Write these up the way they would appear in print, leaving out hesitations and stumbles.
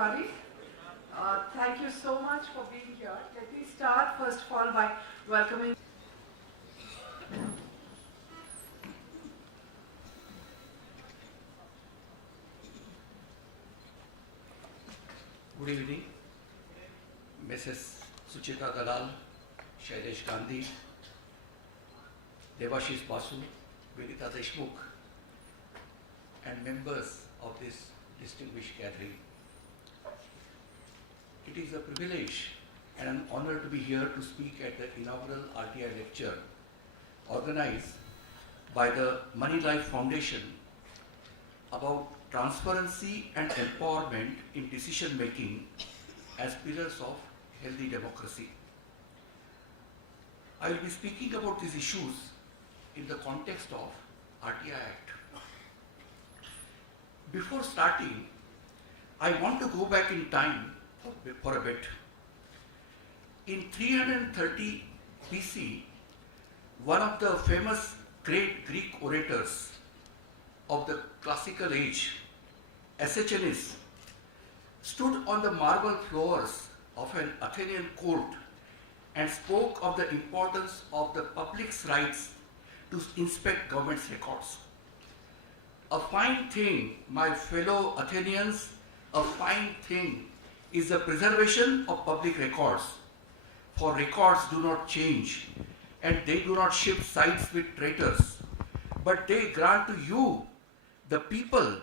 everybody. Thank you so much for being here. Let me start first of all by welcoming. Good evening, Mrs. Suchita Dalal, Shailesh Gandhi, Devashish Basu, Vinita Deshmukh, and members of this distinguished gathering. It is a privilege and an honor to be here to speak at the inaugural RTI lecture organized by the Money Life Foundation about transparency and empowerment in decision making as pillars of healthy democracy. I will be speaking about these issues in the context of RTI Act. Before starting, I want to go back in time for a bit. In 330 BC, one of the famous great Greek orators of the classical age, Aeschines, stood on the marble floors of an Athenian court and spoke of the importance of the public's rights to inspect government's records. A fine thing, my fellow Athenians, a fine thing is the preservation of public records. For records do not change, and they do not shift sides with traitors, but they grant to you, the people,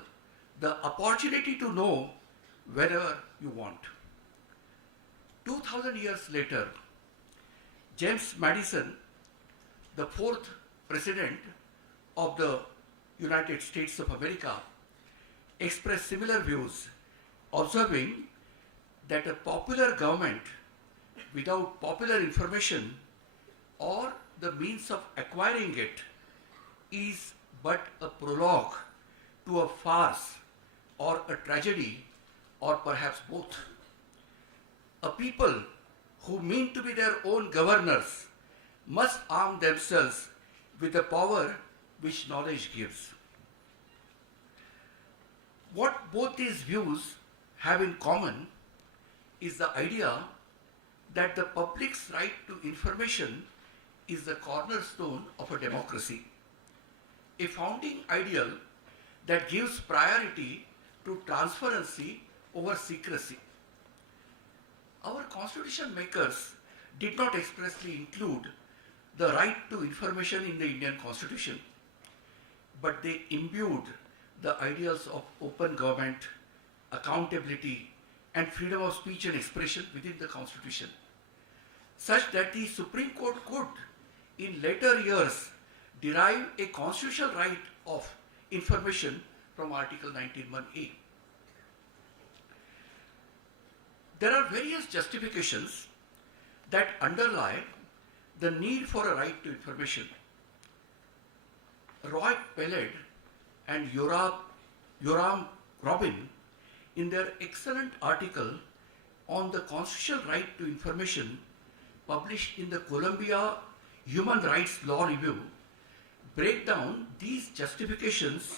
the opportunity to know wherever you want. 2000 years later, James Madison, the fourth president of the United States of America, expressed similar views, observing that a popular government without popular information or the means of acquiring it is but a prologue to a farce or a tragedy, or perhaps both. A people who mean to be their own governors must arm themselves with the power which knowledge gives. What both these views have in common is the idea that the public's right to information is the cornerstone of a democracy, a founding ideal that gives priority to transparency over secrecy. Our constitution makers did not expressly include the right to information in the Indian Constitution, but they imbued the ideals of open government, accountability, and freedom of speech and expression within the Constitution, such that the Supreme Court could, in later years, derive a constitutional right of information from Article 19(1)(a). There are various justifications that underlie the need for a right to information. Roy Peled and Yoram Robin, in their excellent article on the constitutional right to information published in the Columbia Human Rights Law Review, break down these justifications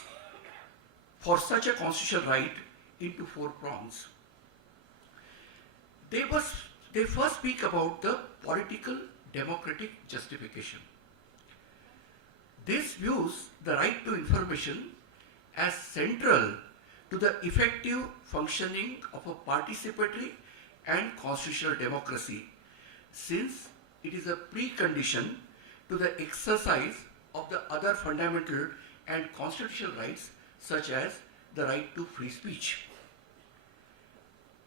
for such a constitutional right into 4 prongs. They first speak about the political democratic justification. This views the right to information as central to the effective functioning of a participatory and constitutional democracy, since it is a precondition to the exercise of the other fundamental and constitutional rights, such as the right to free speech.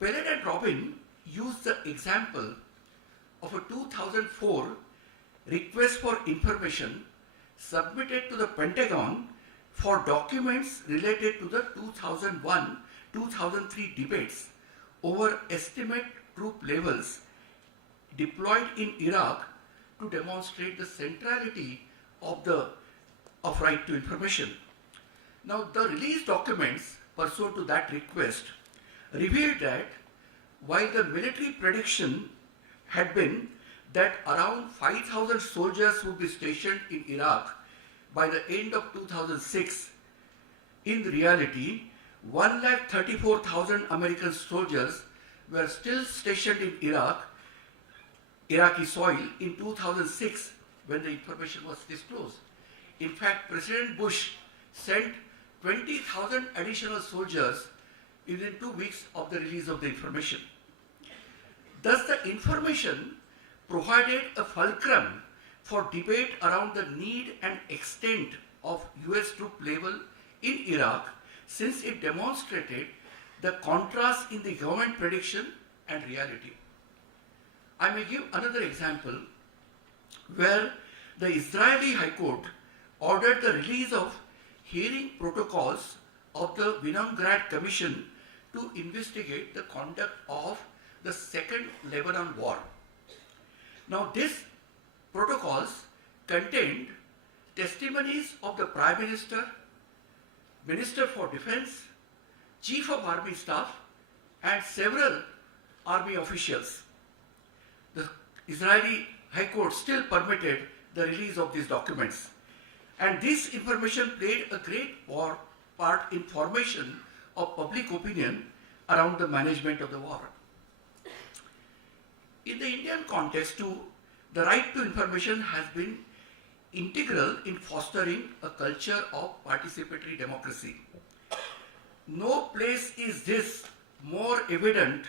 Peled and Robin used the example of a 2004 request for information submitted to the Pentagon for documents related to the 2001-2003 debates over estimate troop levels deployed in Iraq to demonstrate the centrality of right to information. Now, the released documents pursuant to that request revealed that while the military prediction had been that around 5,000 soldiers would be stationed in Iraq by the end of 2006, in reality, 134,000 American soldiers were still stationed in Iraqi soil in 2006 when the information was disclosed. In fact, President Bush sent 20,000 additional soldiers within 2 weeks of the release of the information. Thus, the information provided a fulcrum for debate around the need and extent of US troop level in Iraq, since it demonstrated the contrast in the government prediction and reality. I may give another example where the Israeli High Court ordered the release of hearing protocols of the Winograd Commission to investigate the conduct of the Second Lebanon War. Now, these protocols contained testimonies of the Prime Minister, Minister for Defense, Chief of Army Staff, and several army officials. The Israeli High Court still permitted the release of these documents. And this information played a great part in formation of public opinion around the management of the war. In the Indian context too, the right to information has been integral in fostering a culture of participatory democracy. No place is this more evident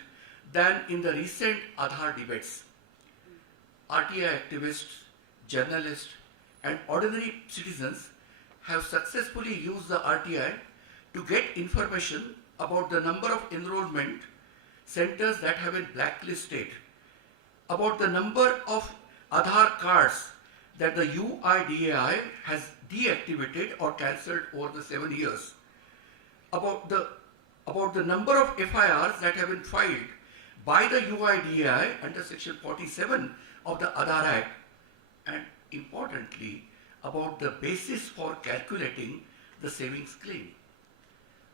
than in the recent Aadhaar debates. RTI activists, journalists, and ordinary citizens have successfully used the RTI to get information about the number of enrollment centers that have been blacklisted, about the number of Aadhaar cards that the UIDAI has deactivated or cancelled over the 7 years, about the number of FIRs that have been filed by the UIDAI under Section 47 of the Aadhaar Act, and importantly, about the basis for calculating the savings claim.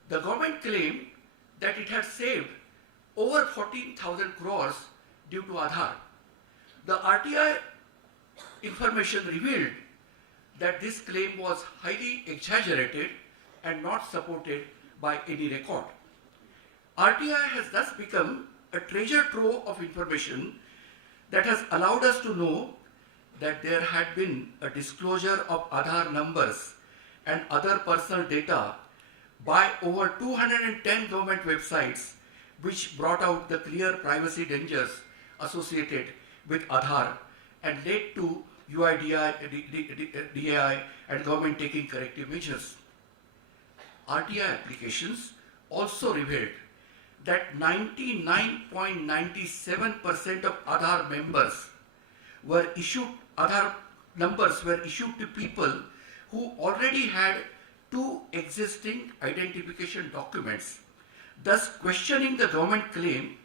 The government claimed that it had saved over 14,000 crores due to Aadhaar. The RTI information revealed that this claim was highly exaggerated and not supported by any record. RTI has thus become a treasure trove of information that has allowed us to know that there had been a disclosure of Aadhaar numbers and other personal data by over 210 government websites, which brought out the clear privacy dangers associated with Aadhaar and led to UIDAI and government taking corrective measures. RTI applications also revealed that 99.97% of Aadhaar numbers were issued to people who already had 2 existing identification documents, thus questioning the government claim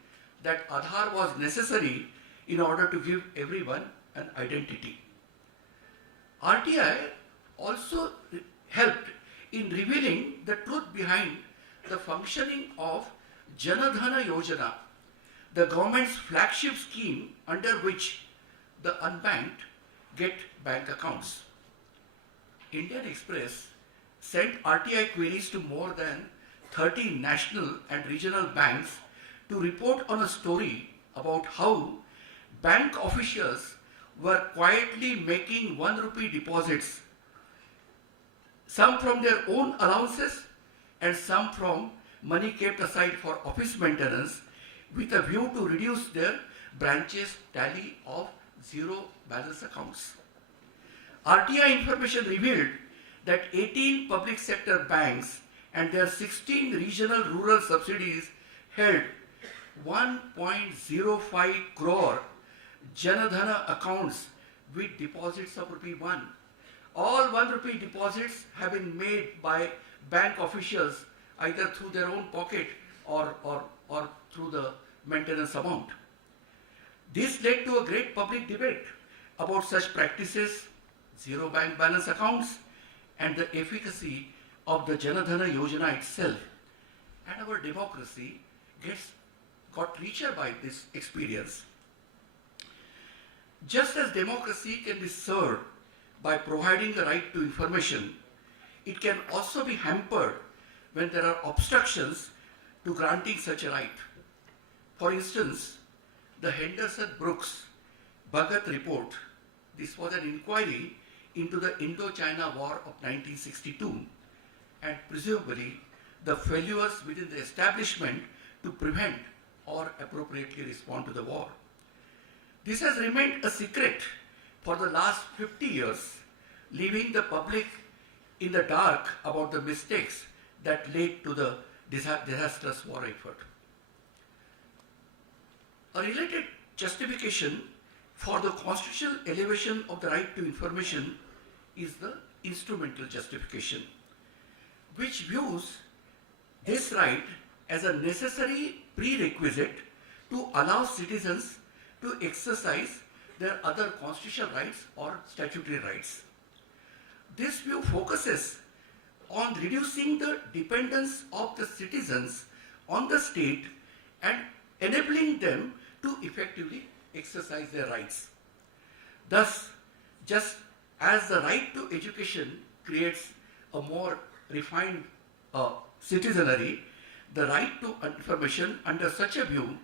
that Aadhaar was necessary in order to give everyone an identity. RTI also helped in revealing the truth behind the functioning of Jana Dhana Yojana, the government's flagship scheme under which the unbanked get bank accounts. Indian Express sent RTI queries to more than 30 national and regional banks to report on a story about how bank officials were quietly making 1 rupee deposits, some from their own allowances and some from money kept aside for office maintenance, with a view to reduce their branches' tally of zero balance accounts. RTI information revealed that 18 public sector banks and their 16 regional rural subsidiaries held 1.05 crore Jana Dhana accounts with deposits of ₹1. All 1 rupee deposits have been made by bank officials either through their own pocket or through the maintenance amount. This led to a great public debate about such practices, zero bank balance accounts, and the efficacy of the Jana Dhana Yojana itself. And our democracy got richer by this experience. Just as democracy can be served by providing the right to information, it can also be hampered when there are obstructions to granting such a right. For instance, the Henderson-Brooks Bhagat report, this was an inquiry into the Indo-China War of 1962 and presumably the failures within the establishment to prevent or appropriately respond to the war. This has remained a secret for the last 50 years, leaving the public in the dark about the mistakes that led to the disastrous war effort. A related justification for the constitutional elevation of the right to information is the instrumental justification, which views this right as a necessary prerequisite to allow citizens to exercise their other constitutional rights or statutory rights. This view focuses on reducing the dependence of the citizens on the state and enabling them to effectively exercise their rights. Thus, just as the right to education creates a more refined citizenry, the right to information under such a view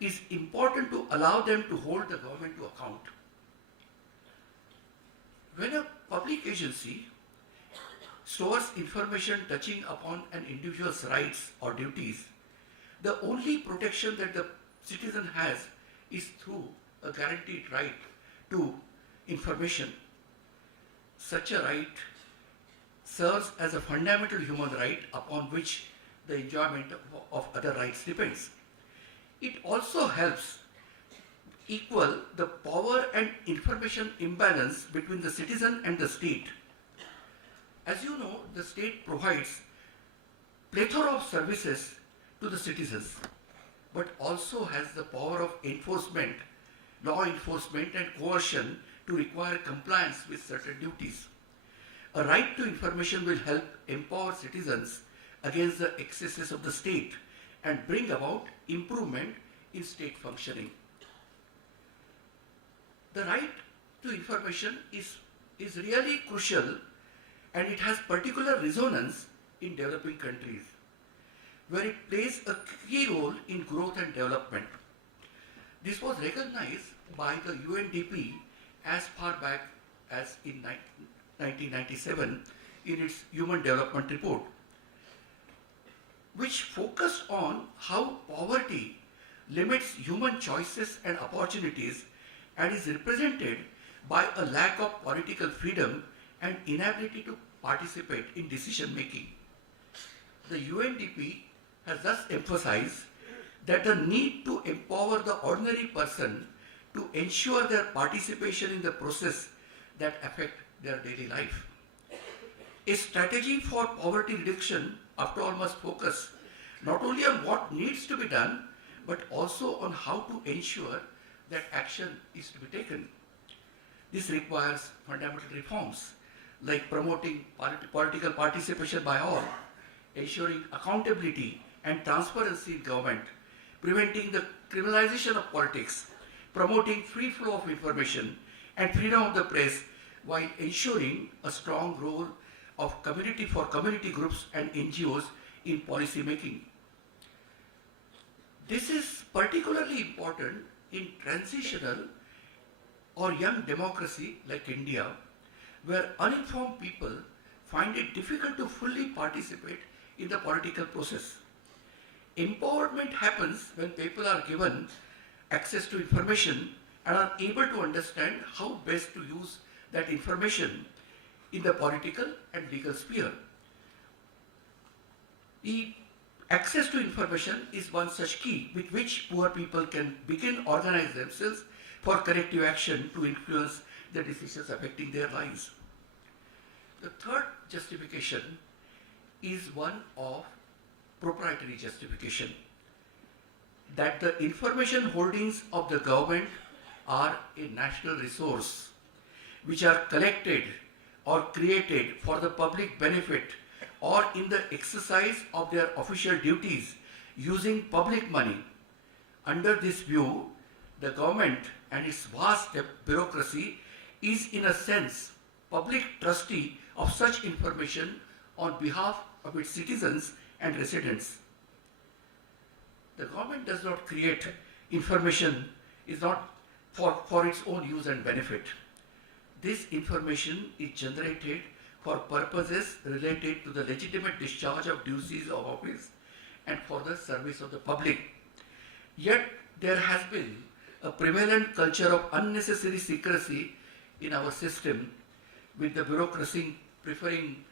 is important to allow them to hold the government to account. When a public agency stores information touching upon an individual's rights or duties, the only protection that the citizen has is through a guaranteed right to information. Such a right serves as a fundamental human right upon which the enjoyment of other rights depends. It also helps equal the power and information imbalance between the citizen and the state. As you know, the state provides plethora of services to the citizens, but also has the power of enforcement, law enforcement and coercion to require compliance with certain duties. A right to information will help empower citizens against the excesses of the state and bring about improvement in state functioning. The right to information is really crucial, and it has particular resonance in developing countries, where it plays a key role in growth and development. This was recognized by the UNDP as far back as in 1997 in its Human Development Report, which focused on how poverty limits human choices and opportunities and is represented by a lack of political freedom and inability to participate in decision making. The UNDP has thus emphasized that the need to empower the ordinary person to ensure their participation in the process that affect their daily life. A strategy for poverty reduction, after all, must focus not only on what needs to be done, but also on how to ensure that action is to be taken. This requires fundamental reforms like promoting political participation by all, ensuring accountability and transparency in government, preventing the criminalization of politics, promoting free flow of information and freedom of the press, while ensuring a strong role of community groups and NGOs in policy making. This is particularly important in transitional or young democracy like India, where uninformed people find it difficult to fully participate in the political process. Empowerment happens when people are given access to information and are able to understand how best to use that information in the political and legal sphere. The access to information is one such key with which poor people can begin organize themselves for corrective action to influence the decisions affecting their lives. The third justification is one of proprietary justification, that the information holdings of the government are a national resource which are collected or created for the public benefit or in the exercise of their official duties using public money. Under this view, the government and its vast bureaucracy is in a sense public trustee of such information on behalf of its citizens and residents. The government does not create information, is not for its own use and benefit. This information is generated for purposes related to the legitimate discharge of duties of office and for the service of the public. Yet there has been a prevalent culture of unnecessary secrecy in our system, with the bureaucracy preferring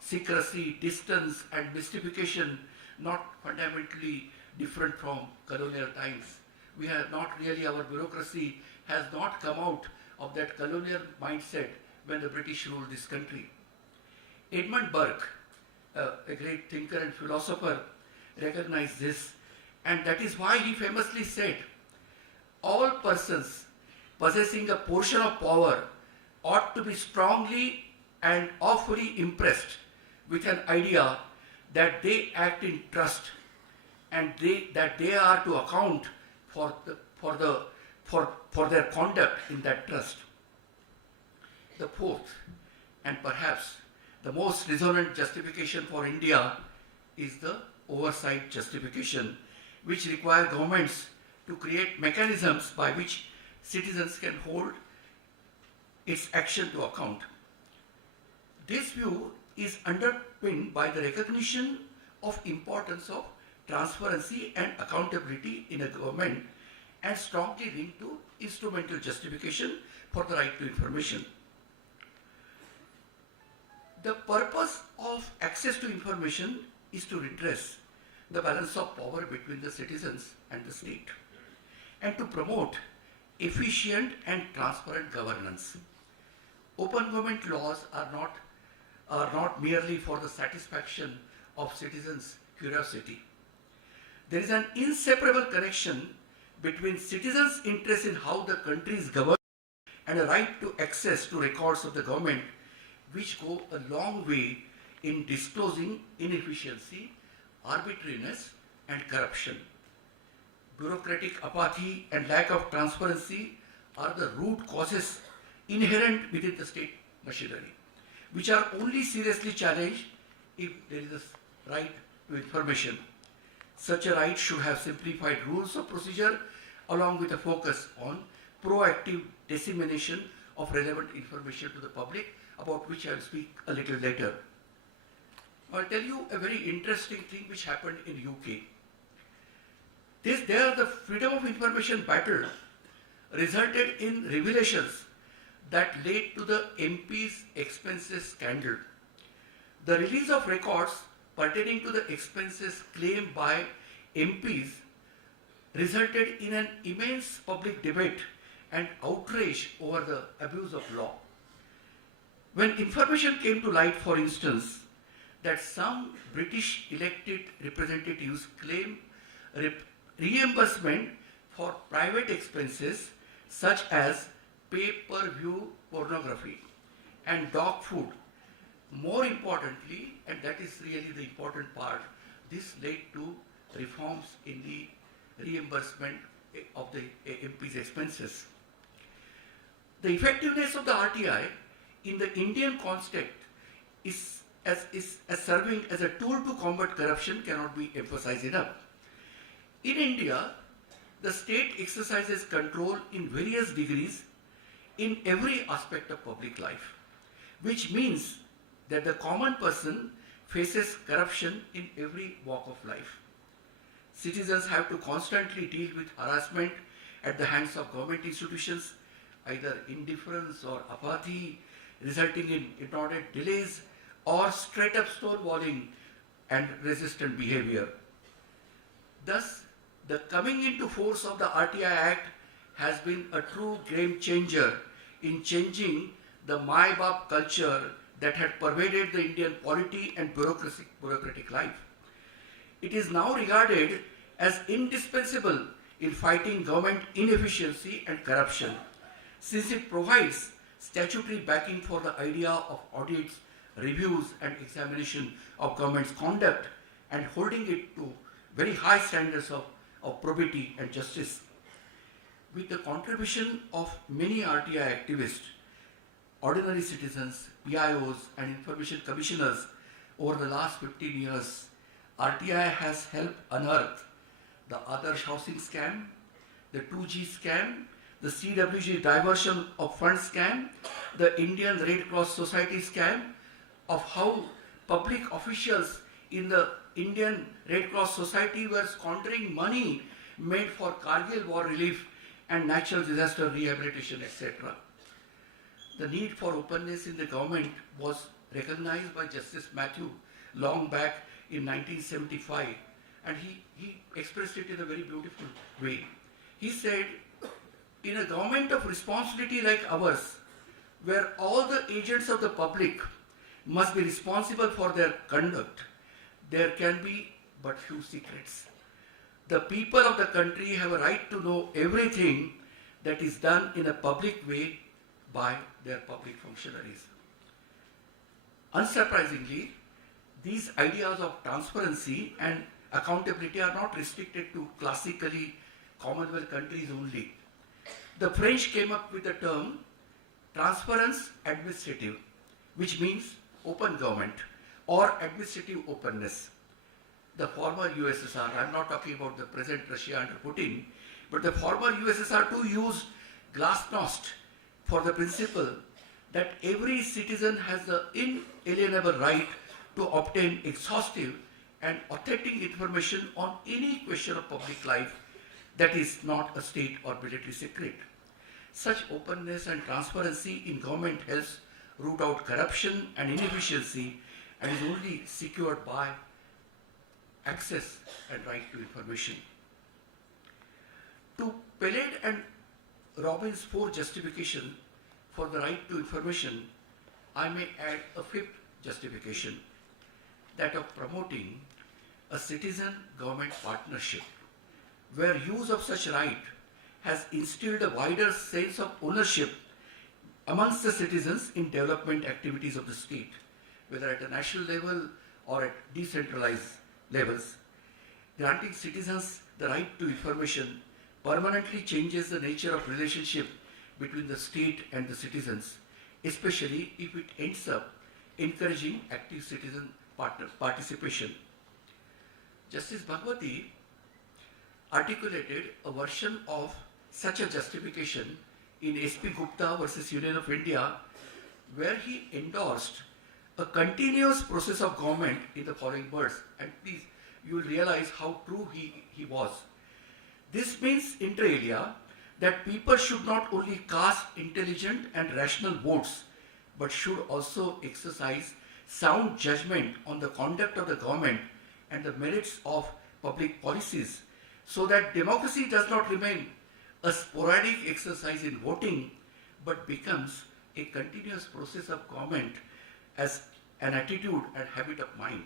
secrecy, distance and mystification not fundamentally different from colonial times. We have not really, our bureaucracy has not come out of that colonial mindset when the British ruled this country. Edmund Burke, a great thinker and philosopher, recognized this, and that is why he famously said, all persons possessing a portion of power ought to be strongly and awfully impressed with an idea that they act in trust and that they are to account for their conduct in that trust. The fourth, and perhaps the most resonant justification for India, is the oversight justification, which require governments to create mechanisms by which citizens can hold its action to account. This view is underpinned by the recognition of importance of transparency and accountability in a government, and strongly linked to instrumental justification for the right to information. The purpose of access to information is to redress the balance of power between the citizens and the state, and to promote efficient and transparent governance. Open government laws are not merely for the satisfaction of citizens' curiosity. There is an inseparable connection between citizens' interest in how the country is governed and a right to access to records of the government, which go a long way in disclosing inefficiency, arbitrariness and corruption. Bureaucratic apathy and lack of transparency are the root causes inherent within the state machinery, which are only seriously challenged if there is a right to information. Such a right should have simplified rules of procedure along with a focus on proactive dissemination of relevant information to the public, about which I will speak a little later. I'll tell you a very interesting thing which happened in UK. There the freedom of information battle resulted in revelations that led to the MP's expenses scandal. The release of records pertaining to the expenses claimed by MPs resulted in an immense public debate and outrage over the abuse of law. When information came to light, for instance, that some British elected representatives claim reimbursement for private expenses such as pay-per-view pornography and dog food. More importantly, and that is really the important part, this led to reforms in the reimbursement of the MP's expenses. The effectiveness of the RTI in the Indian context is serving as a tool to combat corruption cannot be emphasized enough. In India, the state exercises control in various degrees in every aspect of public life, which means that the common person faces corruption in every walk of life. Citizens have to constantly deal with harassment at the hands of government institutions, either indifference or apathy, resulting in inordinate delays or straight up stonewalling and resistant behavior. Thus, the coming into force of the RTI Act has been a true game changer in changing the my-bap culture that had pervaded the Indian polity and bureaucratic life. It is now regarded as indispensable in fighting government inefficiency and corruption, since it provides statutory backing for the idea of audits, reviews and examination of government's conduct and holding it to very high standards of probity and justice. With the contribution of many RTI activists, ordinary citizens, PIOs and information commissioners over the last 15 years, RTI has helped unearth the Adarsh housing scam, the 2G scam, the CWG diversion of funds scam, the Indian Red Cross Society scam, of how public officials in the Indian Red Cross Society were squandering money made for Kargil war relief and natural disaster rehabilitation, etc. The need for openness in the government was recognized by Justice Matthew long back in 1975, and he expressed it in a very beautiful way. He said, in a government of responsibility like ours, where all the agents of the public must be responsible for their conduct, there can be but few secrets. The people of the country have a right to know everything that is done in a public way by their public functionaries. Unsurprisingly, these ideas of transparency and accountability are not restricted to classically Commonwealth countries only. The French came up with the term transparence administrative, which means open government or administrative openness. The former USSR, I'm not talking about the present Russia under Putin, but the former USSR too used glasnost for the principle that every citizen has the inalienable right to obtain exhaustive and authentic information on any question of public life that is not a state or military secret. Such openness and transparency in government helps root out corruption and inefficiency and is only secured by access and right to information. To Peled and Robbins' four justification for the right to information, I may add a fifth justification, that of promoting a citizen-government partnership, where use of such right has instilled a wider sense of ownership amongst the citizens in development activities of the state, whether at a national level or at decentralized levels. Granting citizens the right to information permanently changes the nature of relationship between the state and the citizens, especially if it ends up encouraging active citizen participation. Justice Bhagwati articulated a version of such a justification in S.P. Gupta versus Union of India, where he endorsed a continuous process of government in the following words, and please, you will realize how true he was. This means, inter alia, that people should not only cast intelligent and rational votes, but should also exercise sound judgment on the conduct of the government and the merits of public policies, so that democracy does not remain a sporadic exercise in voting, but becomes a continuous process of government as an attitude and habit of mind.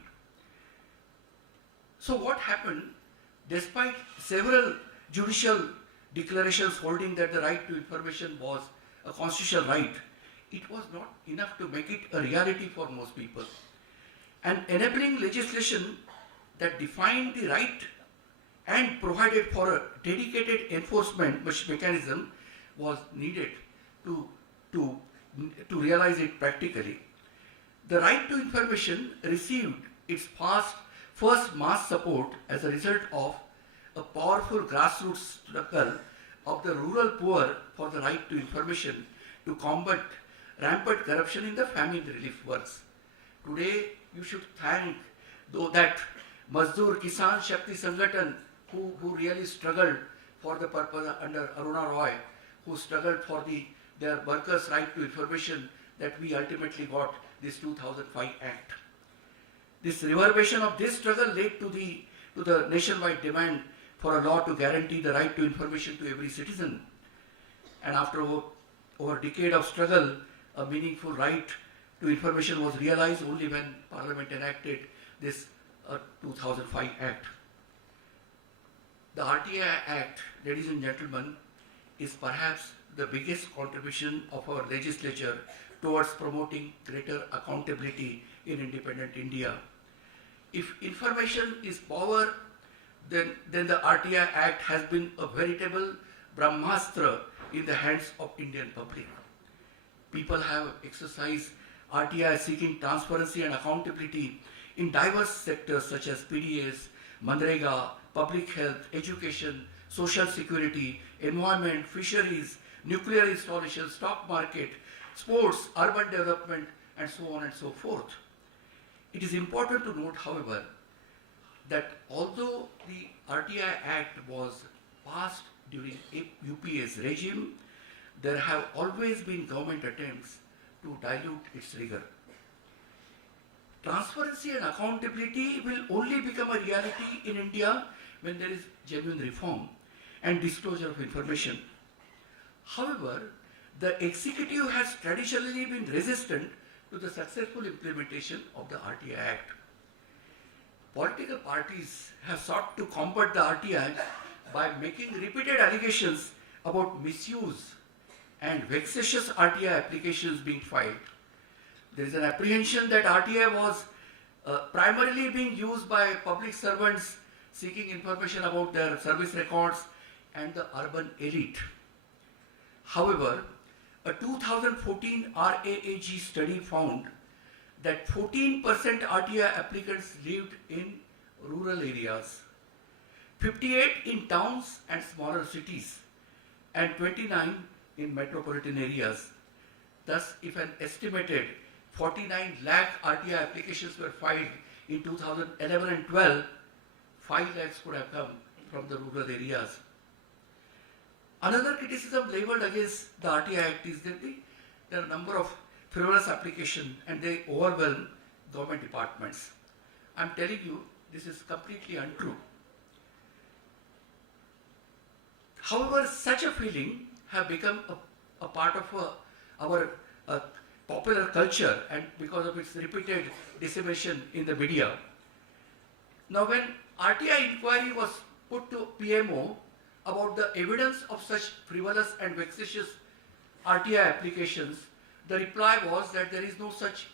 So what happened, despite several judicial declarations holding that the right to information was a constitutional right, it was not enough to make it a reality for most people. An enabling legislation that defined the right and provided for a dedicated enforcement mechanism was needed to realize it practically. The right to information received its first mass support as a result of a powerful grassroots struggle of the rural poor for the right to information to combat rampant corruption in the famine relief works. Today, you should thank that Mazdoor Kisan Shakti Sangathan who really struggled for the purpose under Aruna Roy, who struggled for their workers' right to information, that we ultimately got this 2005 Act. This reverberation of this struggle led to the nationwide demand for a law to guarantee the right to information to every citizen. And after over a decade of struggle, a meaningful right to information was realized only when Parliament enacted this 2005 Act. The RTI Act, ladies and gentlemen, is perhaps the biggest contribution of our legislature towards promoting greater accountability in independent India. If information is power, then the RTI Act has been a veritable Brahmastra in the hands of Indian public. People have exercised RTI seeking transparency and accountability in diverse sectors such as PDS, Manrega, public health, education, social security, environment, fisheries, nuclear installation, stock market, sports, urban development, and so on and so forth. It is important to note, however, that although the RTI Act was passed during UPA's regime, there have always been government attempts to dilute its rigor. Transparency and accountability will only become a reality in India when there is genuine reform and disclosure of information. However, the executive has traditionally been resistant to the successful implementation of the RTI Act. Political parties have sought to combat the RTI by making repeated allegations about misuse and vexatious RTI applications being filed. There is an apprehension that RTI was primarily being used by public servants seeking information about their service records and the urban elite. However, a 2014 RAAG study found that 14% RTI applicants lived in rural areas, 58 in towns and smaller cities, and 29 in metropolitan areas. Thus, if an estimated 49 lakh RTI applications were filed in 2011 and 12, 5 lakhs could have come from the rural areas. Another criticism leveled against the RTI Act is that there are a number of frivolous applications and they overwhelm government departments. I am telling you, this is completely untrue. However, such a feeling have become a part of our popular culture and because of its repeated dissemination in the media. Now, when RTI inquiry was put to PMO about the evidence of such frivolous and vexatious RTI applications, the reply was that there is no such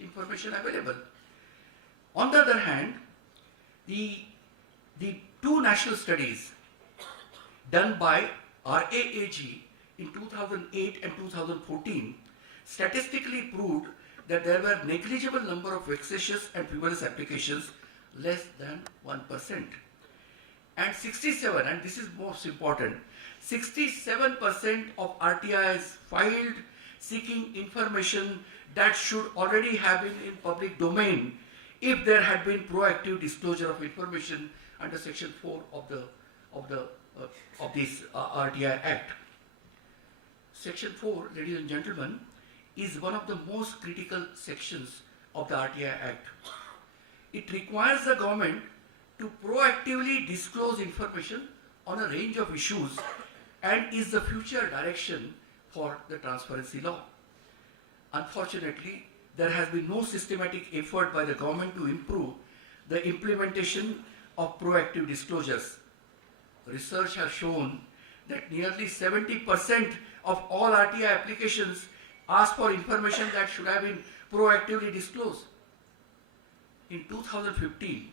information available. On the other hand, the two national studies done by RAAG in 2008 and 2014 statistically proved that there were negligible number of vexatious and frivolous applications, less than 1%. And 67, and this is most important, 67% of RTIs filed seeking information that should already have been in public domain if there had been proactive disclosure of information under Section 4 of this RTI Act. Section 4, ladies and gentlemen, is one of the most critical sections of the RTI Act. It requires the government to proactively disclose information on a range of issues and is the future direction for the transparency law. Unfortunately, there has been no systematic effort by the government to improve the implementation of proactive disclosures. Research has shown that nearly 70% of all RTI applications ask for information that should have been proactively disclosed. In 2015,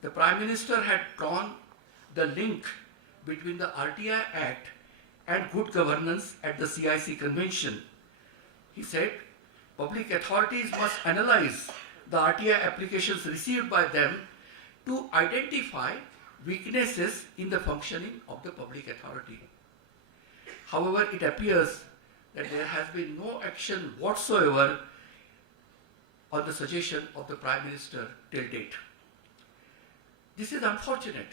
the Prime Minister had drawn the link between the RTI Act and good governance at the CIC Convention. He said, public authorities must analyze the RTI applications received by them to identify weaknesses in the functioning of the public authority. However, it appears that there has been no action whatsoever on the suggestion of the Prime Minister till date. This is unfortunate,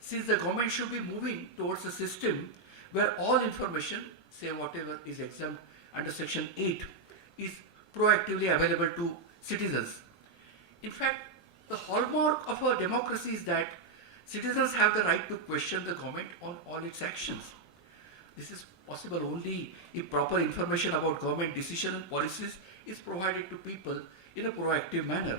since the government should be moving towards a system where all information, say whatever is exempt under Section 8, is proactively available to citizens. In fact, the hallmark of a democracy is that citizens have the right to question the government on all its actions. This is possible only if proper information about government decisions and policies is provided to people in a proactive manner.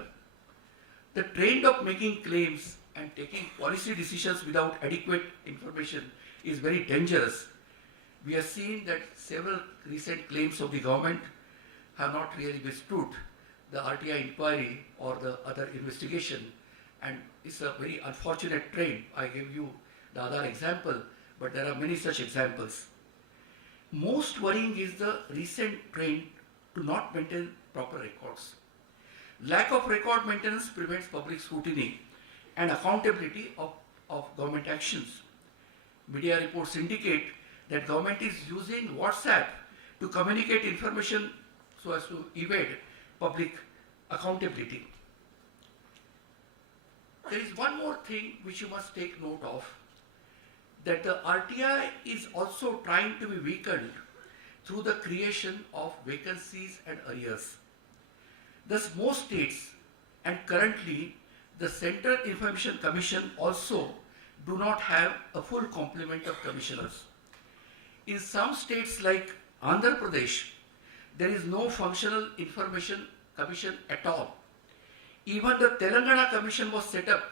The trend of making claims and taking policy decisions without adequate information is very dangerous. We have seen that several recent claims of the government have not really withstood the RTI inquiry or the other investigation, and it's a very unfortunate trend. I gave you the other example, but there are many such examples. Most worrying is the recent trend to not maintain proper records. Lack of record maintenance prevents public scrutiny and accountability of government actions. Media reports indicate that government is using WhatsApp to communicate information so as to evade public accountability. There is one more thing which you must take note of, that the RTI is also trying to be weakened through the creation of vacancies and arrears. Thus, most states and currently the Central Information Commission also do not have a full complement of commissioners. In some states like Andhra Pradesh, there is no functional information commission at all. Even the Telangana Commission was set up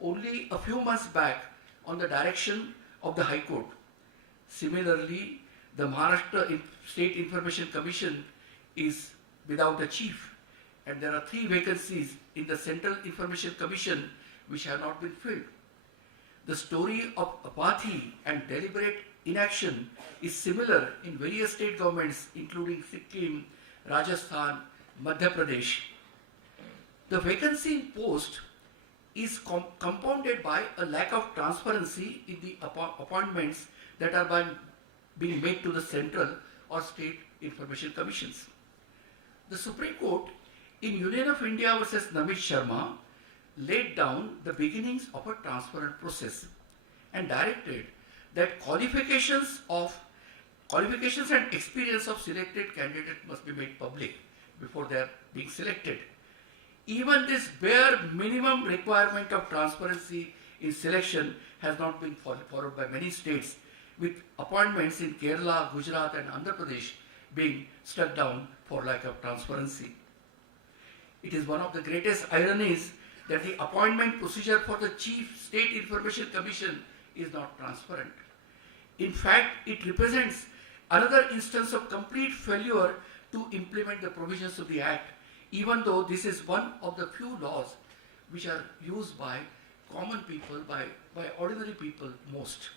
only a few months back on the direction of the High Court. Similarly, the Maharashtra State Information Commission is without a chief, and there are 3 vacancies in the Central Information Commission which have not been filled. The story of apathy and deliberate inaction is similar in various state governments including Sikkim, Rajasthan, Madhya Pradesh. The vacancy in post is compounded by a lack of transparency in the appointments that are being made to the central or state information commissions. The Supreme Court in Union of India versus Namit Sharma laid down the beginnings of a transparent process and directed that qualifications and experience of selected candidates must be made public before they are being selected. Even this bare minimum requirement of transparency in selection has not been followed by many states, with appointments in Kerala, Gujarat and Andhra Pradesh being struck down for lack of transparency. It is one of the greatest ironies that the appointment procedure for the Chief State Information Commission is not transparent. In fact, it represents another instance of complete failure to implement the provisions of the Act, even though this is one of the few laws which are used by common people, by ordinary people most.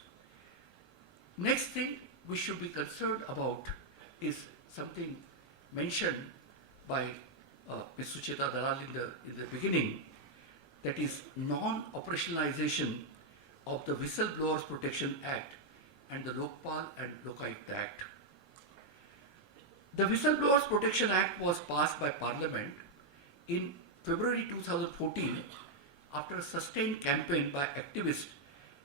Next thing we should be concerned about is something mentioned by Ms. Sucheta Dalal in the beginning, that is non-operationalization of the Whistleblowers Protection Act and the Lokpal and Lokayukt Act. The Whistleblowers Protection Act was passed by Parliament in February 2014 after a sustained campaign by activists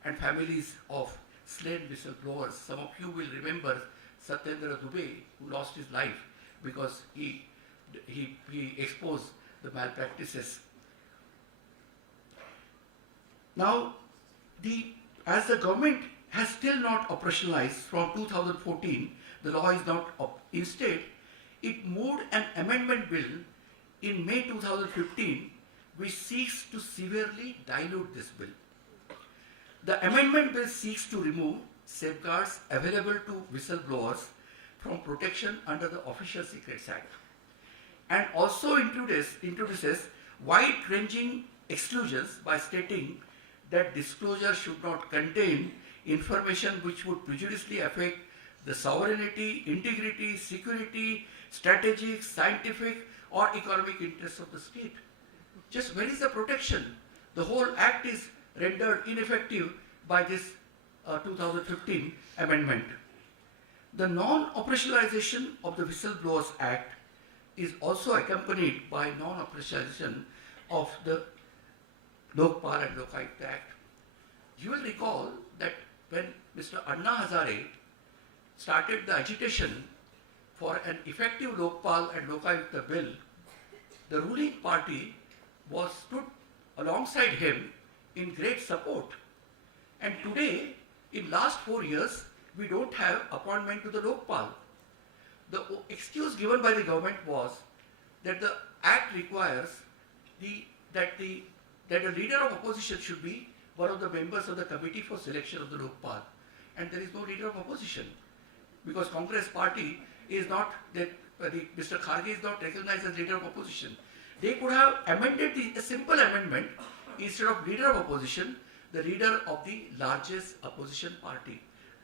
and families of slain whistleblowers. Some of you will remember Satyendra Dubey, who lost his life because he exposed the malpractices. Now, as the government has still not operationalized from 2014, the law is not instead, it moved an amendment bill in May 2015 which seeks to severely dilute this bill. The amendment bill seeks to remove safeguards available to whistleblowers from protection under the Official Secrets Act, and also introduces wide-ranging exclusions by stating that disclosure should not contain information which would prejudicially affect the sovereignty, integrity, security, strategic, scientific or economic interests of the state. Just where is the protection? The whole act is rendered ineffective by this 2015 amendment. The non-operationalization of the Whistleblowers Act is also accompanied by non-operationalization of the Lokpal and Lokayukt Act. You will recall that when Mr. Anna Hazare started the agitation for an effective Lokpal and Lokayukt bill, the ruling party was stood alongside him in great support. And today, in last 4 years, we don't have appointment to the Lokpal. The excuse given by the government was that the act requires that the leader of opposition should be one of the members of the committee for selection of the Lokpal. And there is no leader of opposition because Congress party is not, Mr. Kharge is not recognized as leader of opposition. They could have amended a simple amendment instead of leader of opposition, the leader of the largest opposition party.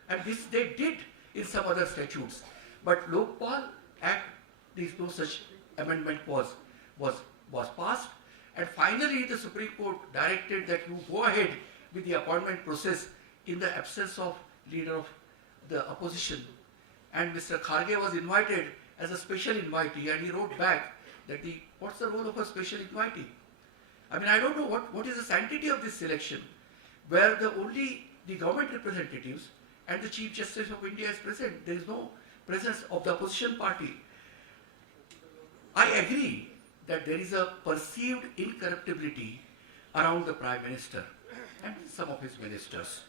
And this they did in some other statutes. But Lokpal Act, there is no such amendment was was passed, and finally the Supreme Court directed that you go ahead with the appointment process in the absence of leader of the opposition. And Mr. Kharge was invited as a special invitee, and he wrote back that what's the role of a special invitee? I mean, I don't know what is the sanctity of this selection, where only the government representatives and the Chief Justice of India is present. There is no presence of the opposition party. I agree that there is a perceived incorruptibility around the Prime Minister and some of his ministers.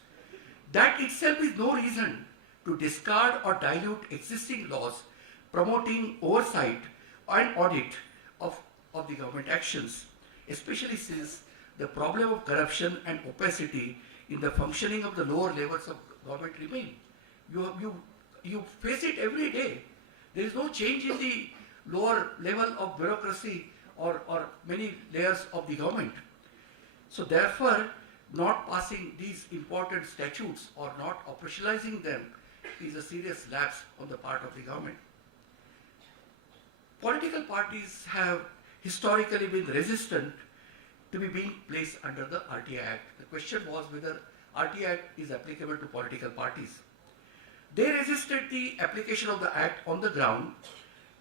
That itself is no reason to discard or dilute existing laws promoting oversight and audit of the government actions, especially since the problem of corruption and opacity in the functioning of the lower levels of government remain. You face it every day. There is no change in the lower level of bureaucracy or many layers of the government. So therefore, not passing these important statutes or not operationalizing them is a serious lapse on the part of the government. Political parties have historically been resistant to be being placed under the RTI Act. The question was whether RTI Act is applicable to political parties. They resisted the application of the Act on the ground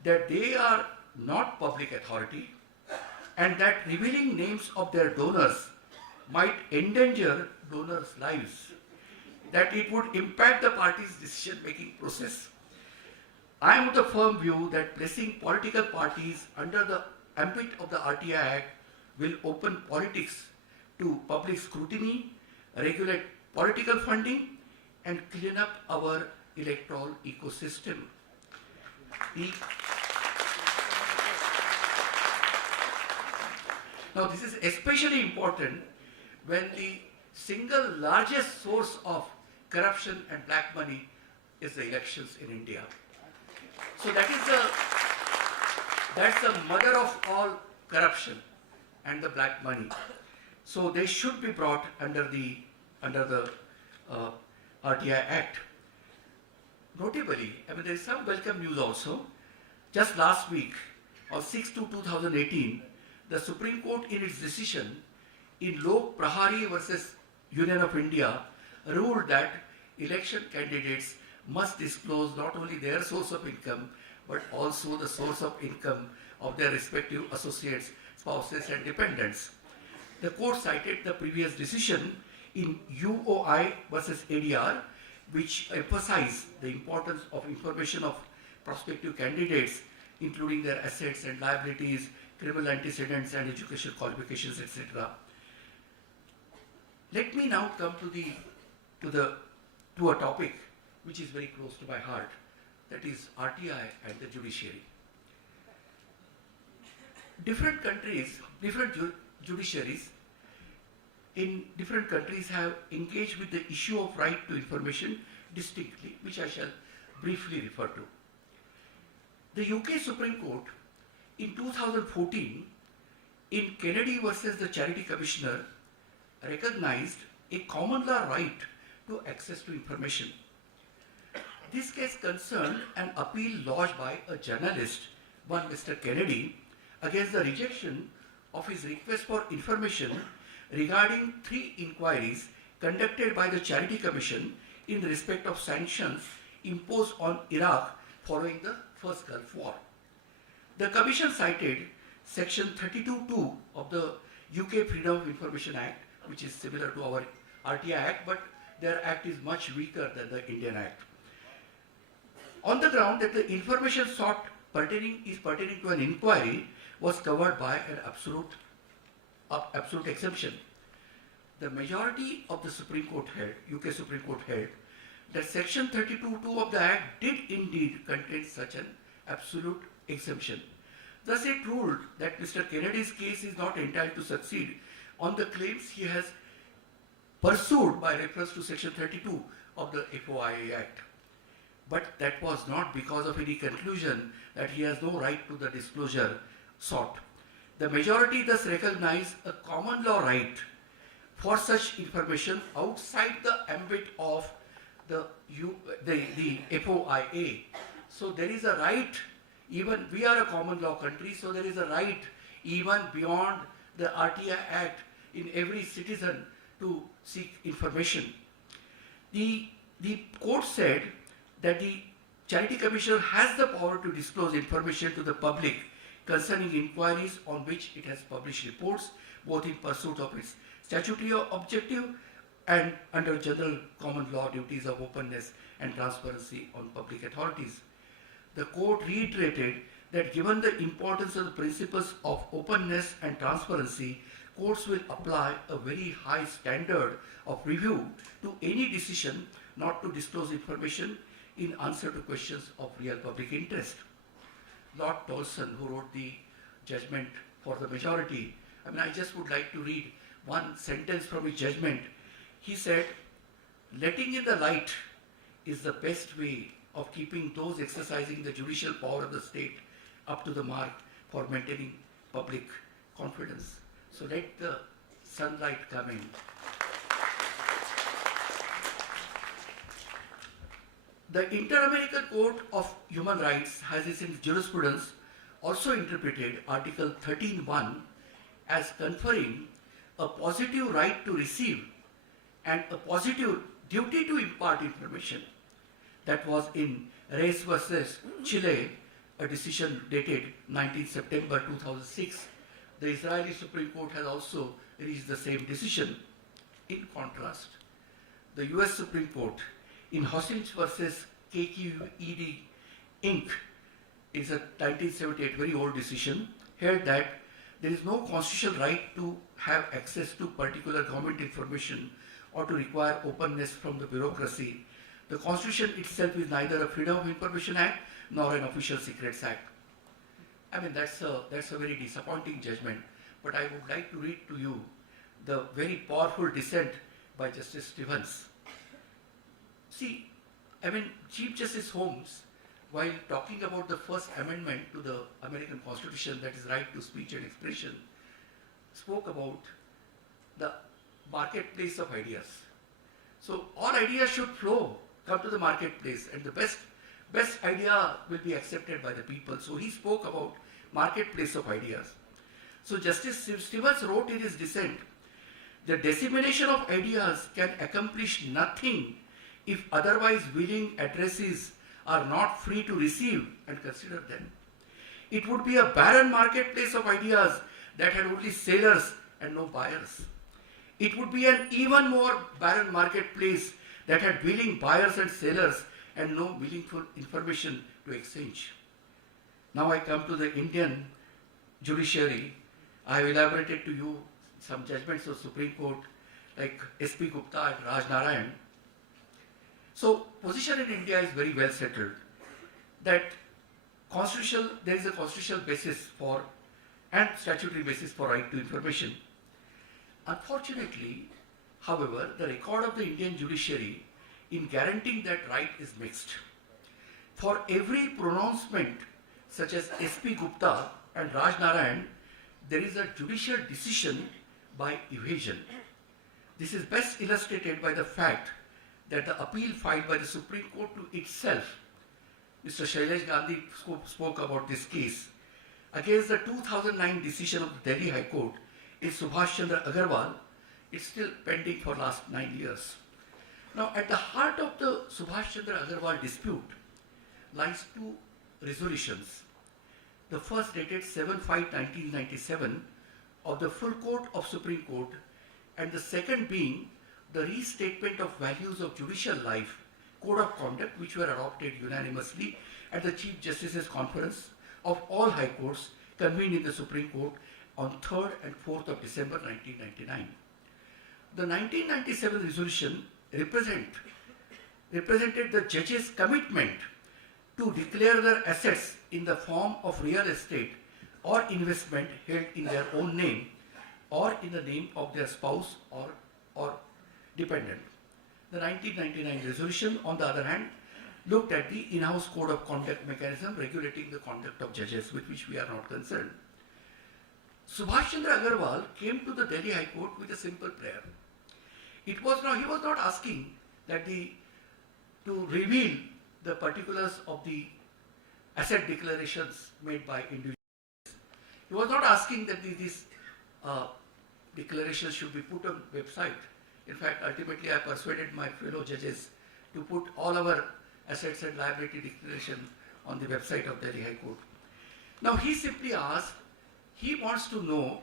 that they are not public authority and that revealing names of their donors might endanger donors' lives, that it would impact the party's decision-making process. I am of the firm view that placing political parties under the ambit of the RTI Act will open politics to public scrutiny, regulate political funding, and clean up our electoral ecosystem. Now, this is especially important when the single largest source of corruption and black money is the elections in India. So that's the mother of all corruption and the black money. So they should be brought under the RTI Act. Notably, I mean, there is some welcome news also. Just last week, on 6/2/2018, the Supreme Court, in its decision in Lok Prahari versus Union of India, ruled that election candidates must disclose not only their source of income, but also the source of income of their respective associates, spouses, and dependents. The court cited the previous decision in UOI versus ADR, which emphasized the importance of information of prospective candidates, including their assets and liabilities, criminal antecedents, and educational qualifications, etc. Let me now come to a topic which is very close to my heart, that is RTI and the judiciary. Different countries, different judiciaries in different countries have engaged with the issue of right to information distinctly, which I shall briefly refer to. The UK Supreme Court in 2014, in Kennedy versus the Charity Commissioner, recognized a common law right to access to information. This case concerned an appeal lodged by a journalist, one Mr. Kennedy, against the rejection of his request for information regarding 3 inquiries conducted by the Charity Commission in respect of sanctions imposed on Iraq following the First Gulf War. The Commission cited Section 32(2) of the UK Freedom of Information Act, which is similar to our RTI Act, but their act is much weaker than the Indian Act, on the ground that the information sought pertaining to an inquiry was covered by an absolute exemption. The majority of the Supreme Court UK Supreme Court held that Section 32(2) of the Act did indeed contain such an absolute exemption. Thus it ruled that Mr. Kennedy's case is not entitled to succeed on the claims he has pursued by reference to Section 32 of the FOIA Act. But that was not because of any conclusion that he has no right to the disclosure sought. The majority thus recognized a common law right for such information outside the ambit of the FOIA. So there is a right, even we are a common law country, so there is a right even beyond the RTI Act in every citizen to seek information. The court said that the Charity Commissioner has the power to disclose information to the public concerning inquiries on which it has published reports, both in pursuit of its statutory objective and under general common law duties of openness and transparency on public authorities. The court reiterated that given the importance of the principles of openness and transparency, courts will apply a very high standard of review to any decision not to disclose information in answer to questions of real public interest. Lord Tolson, who wrote the judgment for the majority, I just would like to read one sentence from his judgment. He said, "Letting in the light is the best way of keeping those exercising the judicial power of the state up to the mark for maintaining public confidence." So let the sunlight come in. The Inter-American Court of Human Rights has in its jurisprudence also interpreted Article 13(1) as conferring a positive right to receive and a positive duty to impart information. That was in Reyes versus Chile, a decision dated 19 September 2006. The Israeli Supreme Court has also reached the same decision. In contrast, the US Supreme Court in Hosins versus KQED Inc. is a 1978 very old decision, held that there is no constitutional right to have access to particular government information or to require openness from the bureaucracy. The Constitution itself is neither a Freedom of Information Act nor an Official Secrets Act. That's a very disappointing judgment, but I would like to read to you the very powerful dissent by Justice Stevens. See, Chief Justice Holmes, while talking about the First Amendment to the American Constitution, that is right to speech and expression, spoke about the marketplace of ideas. So all ideas should flow, come to the marketplace, and the best idea will be accepted by the people. So he spoke about marketplace of ideas. So Justice Stevens wrote in his dissent, "The dissemination of ideas can accomplish nothing if otherwise willing addressees are not free to receive and consider them. It would be a barren marketplace of ideas that had only sellers and no buyers. It would be an even more barren marketplace that had willing buyers and sellers and no meaningful information to exchange." Now I come to the Indian judiciary. I have elaborated to you some judgments of Supreme Court like S.P. Gupta and Raj Narayan. So position in India is very well settled that there is a constitutional basis for and statutory basis for right to information. Unfortunately, however, the record of the Indian judiciary in guaranteeing that right is mixed. For every pronouncement such as S.P. Gupta and Raj Narayan, there is a judicial decision by evasion. This is best illustrated by the fact that the appeal filed by the Supreme Court to itself, Mr. Shailesh Gandhi spoke about this case, against the 2009 decision of the Delhi High Court in Subhash Chandra Agarwal, it's still pending for last 9 years. Now, at the heart of the Subhash Chandra Agarwal dispute lies two resolutions. The first dated 7/5/1997 of the full court of Supreme Court, and the second being the restatement of values of judicial life, code of conduct, which were adopted unanimously at the Chief Justice's Conference of all high courts convened in the Supreme Court on 3rd and 4th of December 1999. The 1997 resolution represented the judges' commitment to declare their assets in the form of real estate or investment held in their own name or in the name of their spouse or dependent. The 1999 resolution, on the other hand, looked at the in-house code of conduct mechanism regulating the conduct of judges, with which we are not concerned. Subhash Chandra Agarwal came to the Delhi High Court with a simple prayer. He was not asking that to reveal the particulars of the asset declarations made by individuals. He was not asking that these declarations should be put on website. In fact, ultimately I persuaded my fellow judges to put all our assets and liability declaration on the website of Delhi High Court. Now he simply asked, he wants to know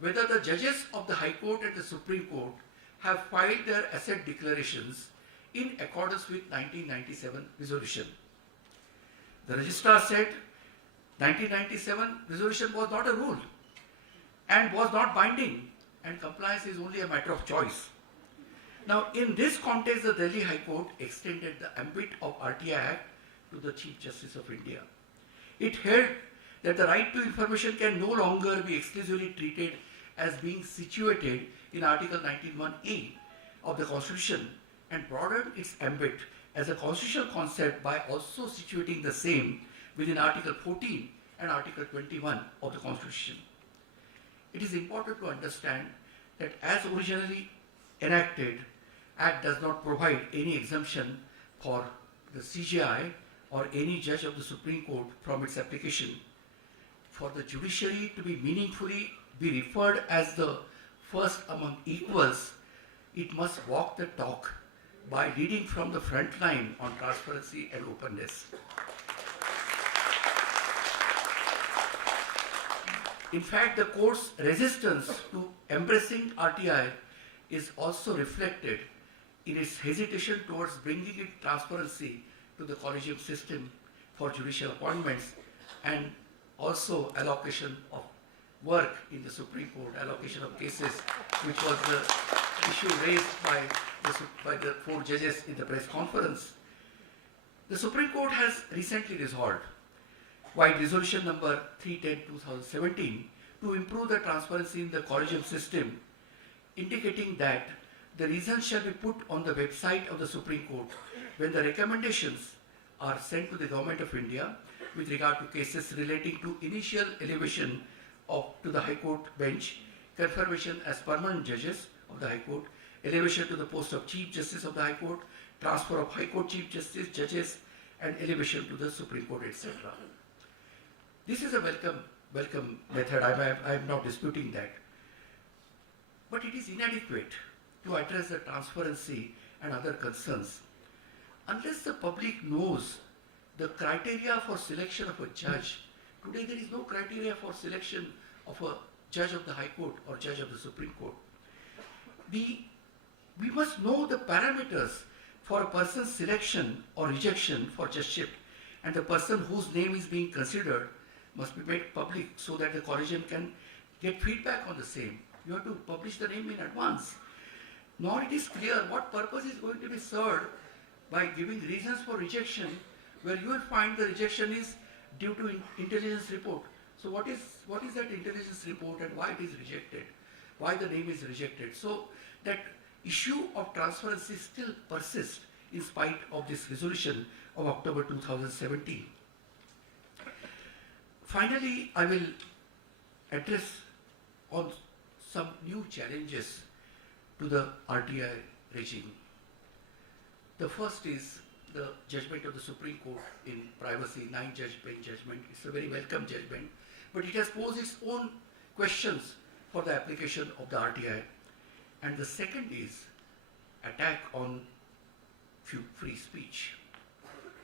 whether the judges of the High Court and the Supreme Court have filed their asset declarations in accordance with 1997 resolution. The registrar said 1997 resolution was not a rule and was not binding, and compliance is only a matter of choice. Now, in this context, the Delhi High Court extended the ambit of RTI Act to the Chief Justice of India. It held that the right to information can no longer be exclusively treated as being situated in Article 19(1)(a) of the Constitution and broadened its ambit as a constitutional concept by also situating the same within Article 14 and Article 21 of the Constitution. It is important to understand that as originally enacted, Act does not provide any exemption for the CJI or any judge of the Supreme Court from its application. For the judiciary to be meaningfully be referred as the first among equals, it must walk the talk by leading from the front line on transparency and openness. In fact, the court's resistance to embracing RTI is also reflected in its hesitation towards bringing in transparency to the collegium system for judicial appointments and also allocation of work in the Supreme Court, allocation of cases, which was the issue raised by the 4 judges in the press conference. The Supreme Court has recently resolved, by resolution number 310/2017, to improve the transparency in the collegium system, indicating that the reasons shall be put on the website of the Supreme Court when the recommendations are sent to the Government of India with regard to cases relating to initial elevation to the High Court bench, confirmation as permanent judges of the High Court, elevation to the post of Chief Justice of the High Court, transfer of High Court Chief Justice, judges, and elevation to the Supreme Court, etc. This is a welcome method. I am not disputing that. But it is inadequate to address the transparency and other concerns unless the public knows the criteria for selection of a judge. Today there is no criteria for selection of a judge of the High Court or judge of the Supreme Court. We must know the parameters for a person's selection or rejection for judgeship, and the person whose name is being considered must be made public so that the collegium can get feedback on the same. You have to publish the name in advance. Nor it is clear what purpose is going to be served by giving reasons for rejection, where you will find the rejection is due to intelligence report. So what is that intelligence report and why it is rejected? Why the name is rejected? So that issue of transparency still persists in spite of this resolution of October 2017. Finally, I will address on some new challenges to the RTI regime. The first is the judgment of the Supreme Court in privacy, 9-judge bench judgment. It's a very welcome judgment, but it has posed its own questions for the application of the RTI. And the second is attack on free speech.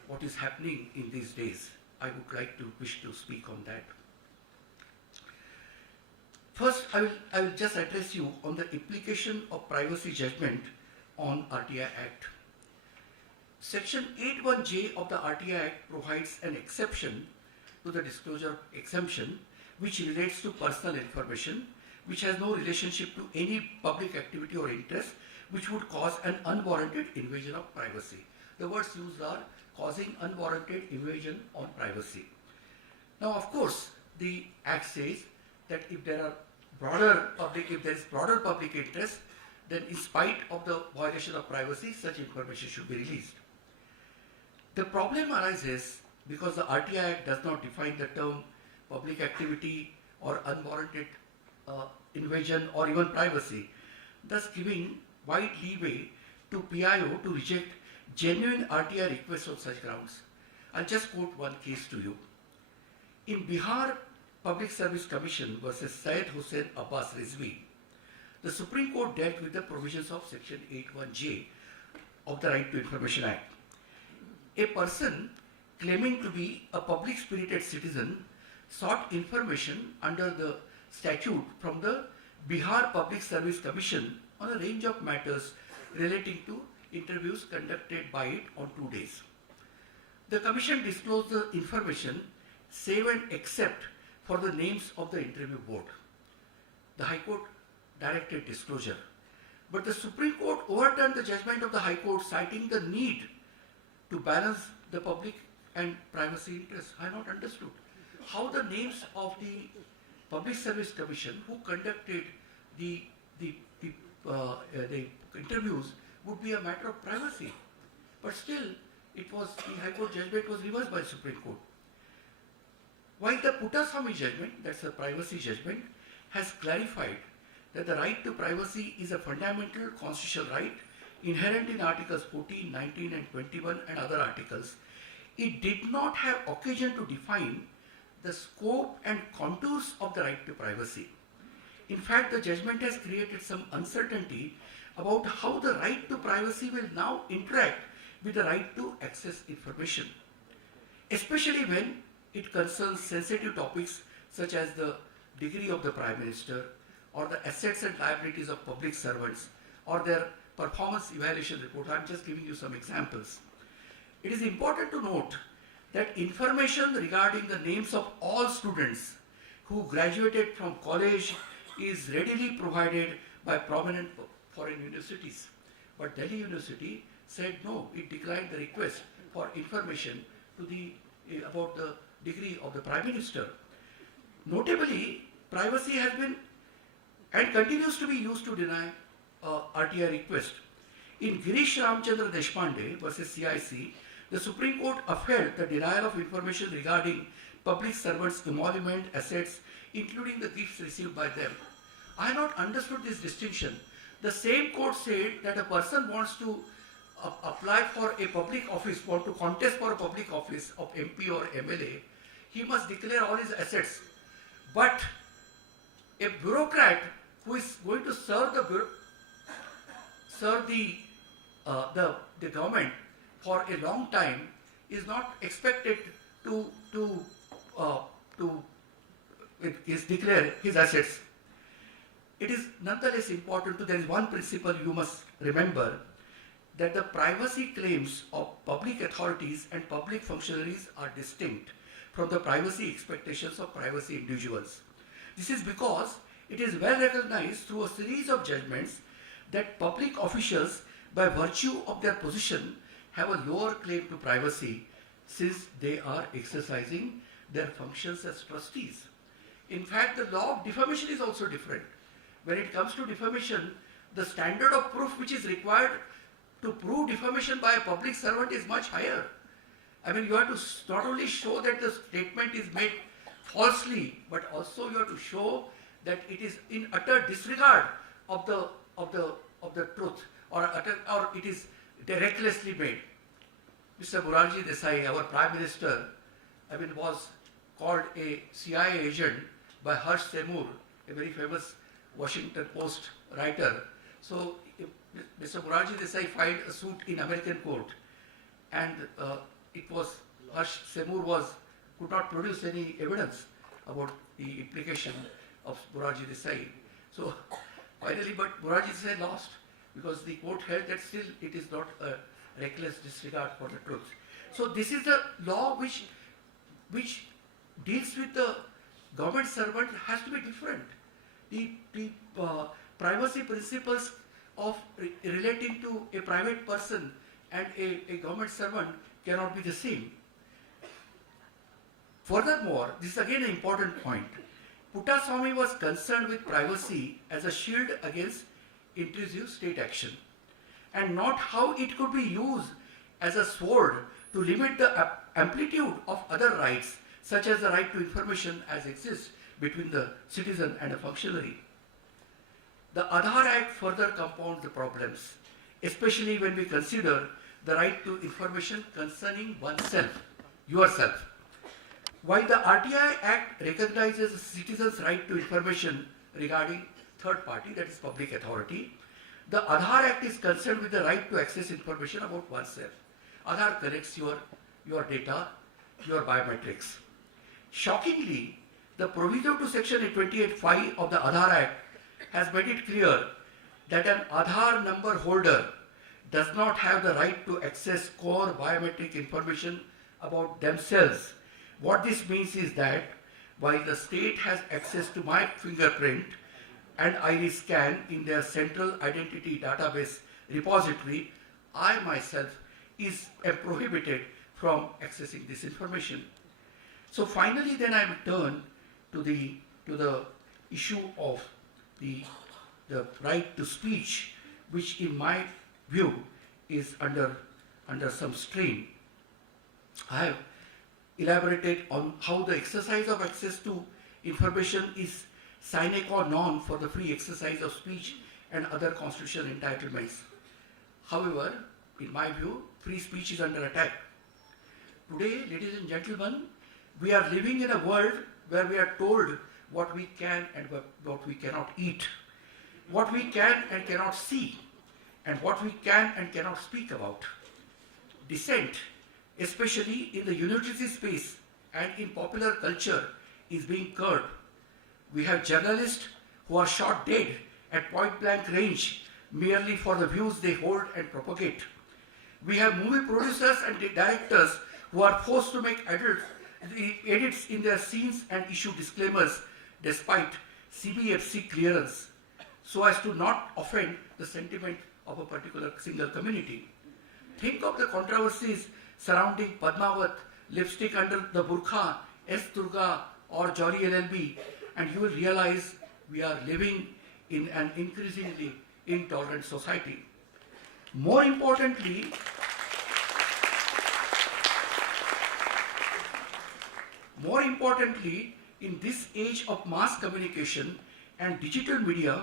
What is happening in these days? I would wish to speak on that. First, I will just address you on the implication of privacy judgment on RTI Act. Section 8(1)(j) of the RTI Act provides an exception to the disclosure exemption which relates to personal information which has no relationship to any public activity or interest which would cause an unwarranted invasion of privacy. The words used are causing unwarranted invasion on privacy. Now, of course, the Act says that if there is broader public interest, then in spite of the violation of privacy, such information should be released. The problem arises because the RTI Act does not define the term public activity or unwarranted invasion or even privacy, thus giving wide leeway to PIO to reject genuine RTI requests on such grounds. I'll just quote one case to you. In Bihar Public Service Commission versus Syed Hussain Abbas Rizvi, the Supreme Court dealt with the provisions of Section 81J of the Right to Information Act. A person claiming to be a public spirited citizen sought information under the statute from the Bihar Public Service Commission on a range of matters relating to interviews conducted by it on 2 days. The Commission disclosed the information save and except for the names of the interview board. The High Court directed disclosure, but the Supreme Court overturned the judgment of the High Court, citing the need to balance the public and privacy interests. I not understood how the names of the Public Service Commission who conducted the interviews would be a matter of privacy, but still it was the High Court judgment was reversed by the Supreme Court. While the Puttaswamy judgment, that's a privacy judgment, has clarified that the right to privacy is a fundamental constitutional right inherent in Articles 14, 19 and 21 and other articles, it did not have occasion to define the scope and contours of the right to privacy. In fact, the judgment has created some uncertainty about how the right to privacy will now interact with the right to access information, especially when it concerns sensitive topics such as the degree of the Prime Minister or the assets and liabilities of public servants or their performance evaluation report. I'm just giving you some examples. It is important to note that information regarding the names of all students who graduated from college is readily provided by prominent foreign universities. But Delhi University said no, it declined the request for information about the degree of the Prime Minister. Notably, privacy has been and continues to be used to deny RTI request. In Girish Ramchandra Deshpande versus CIC, the Supreme Court upheld the denial of information regarding public servants' emolument, assets, including the gifts received by them. I have not understood this distinction. The same court said that a person wants to apply for a public office, want to contest for a public office of MP or MLA, he must declare all his assets. But a bureaucrat who is going to serve the government for a long time is not expected to declare his assets. It is nonetheless important there is one principle you must remember, that the privacy claims of public authorities and public functionaries are distinct from the privacy expectations of privacy individuals. This is because it is well recognized through a series of judgments that public officials, by virtue of their position, have a lower claim to privacy since they are exercising their functions as trustees. In fact, the law of defamation is also different. When it comes to defamation, the standard of proof which is required to prove defamation by a public servant is much higher. I mean, you have to not only show that the statement is made falsely, but also you have to show that it is in utter disregard of the truth, or it is recklessly made. Mr. Morarji Desai, our Prime Minister, was called a CIA agent by Harsh Seymour, a very famous Washington Post writer. So Mr. Morarji Desai filed a suit in American court, and it was Harsh Seymour could not produce any evidence about the implication of Morarji Desai. So finally, but Morarji Desai lost because the court held that still it is not a reckless disregard for the truth. So this is the law which deals with the government servant has to be different. The privacy principles of relating to a private person and a government servant cannot be the same. Furthermore, this is again an important point. Puttaswamy was concerned with privacy as a shield against intrusive state action, and not how it could be used as a sword to limit the amplitude of other rights, such as the right to information as exists between the citizen and a functionary. The Aadhaar Act further compounds the problems, especially when we consider the right to information concerning oneself, yourself. While the RTI Act recognizes a citizen's right to information regarding third party, that is public authority, the Aadhaar Act is concerned with the right to access information about oneself. Aadhaar collects your data, your biometrics. Shockingly, the proviso to section 28(5) of the Aadhaar Act has made it clear that an Aadhaar number holder does not have the right to access core biometric information about themselves. What this means is that while the state has access to my fingerprint and iris scan in their central identity database repository, I myself am prohibited from accessing this information. So finally, then I turn to the issue of the right to speech, which in my view is under some strain. I have elaborated on how the exercise of access to information is sine qua non for the free exercise of speech and other constitutional entitlements. However, in my view, free speech is under attack. Today, ladies and gentlemen, we are living in a world where we are told what we can and what we cannot eat, what we can and cannot see, and what we can and cannot speak about. Dissent, especially in the university space and in popular culture, is being curbed. We have journalists who are shot dead at point blank range merely for the views they hold and propagate. We have movie producers and directors who are forced to make edits in their scenes and issue disclaimers despite CBFC clearance, so as to not offend the sentiment of a particular single community. Think of the controversies surrounding Padmavat, lipstick under the burqa, S. Durga or Jolly LLB, and you will realize we are living in an increasingly intolerant society. More importantly, in this age of mass communication and digital media,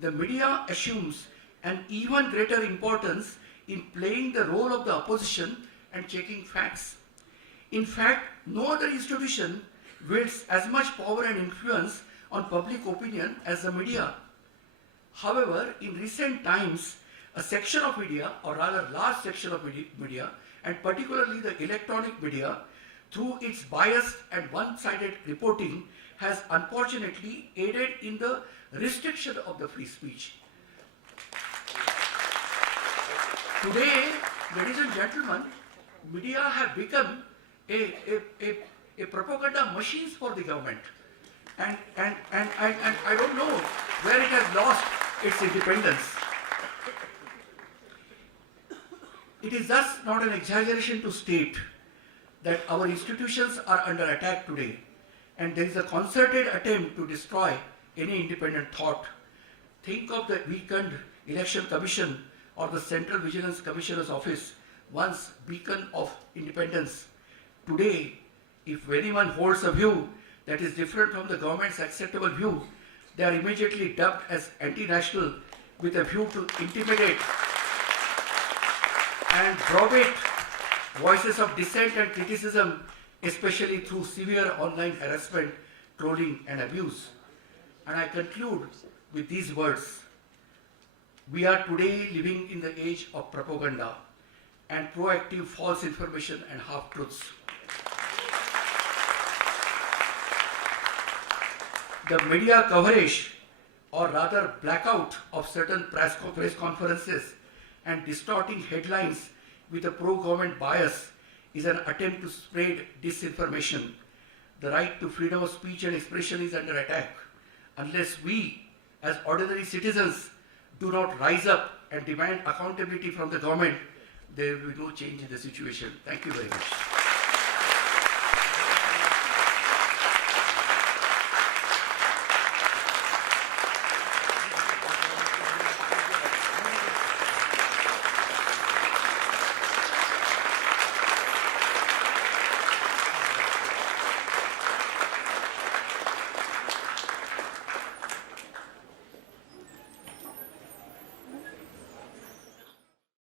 the media assumes an even greater importance in playing the role of the opposition and checking facts. In fact, no other institution wields as much power and influence on public opinion as the media. However, in recent times, a section of media, or rather large section of media, and particularly the electronic media, through its biased and one-sided reporting, has unfortunately aided in the restriction of the free speech. Today, ladies and gentlemen, media have become a propaganda machines for the government, and I don't know where it has lost its independence. It is thus not an exaggeration to state that our institutions are under attack today, and there is a concerted attempt to destroy any independent thought. Think of the weakened Election Commission or the Central Vigilance Commissioner's Office, once beacon of independence. Today, if anyone holds a view that is different from the government's acceptable view, they are immediately dubbed as anti-national with a view to intimidate and browbeat voices of dissent and criticism, especially through severe online harassment, trolling and abuse. And I conclude with these words. We are today living in the age of propaganda and proactive false information and half-truths. The media coverage, or rather blackout, of certain press conferences and distorting headlines with a pro-government bias is an attempt to spread disinformation. The right to freedom of speech and expression is under attack. Unless we, as ordinary citizens, do not rise up and demand accountability from the government, there will be no change in the situation. Thank you very much.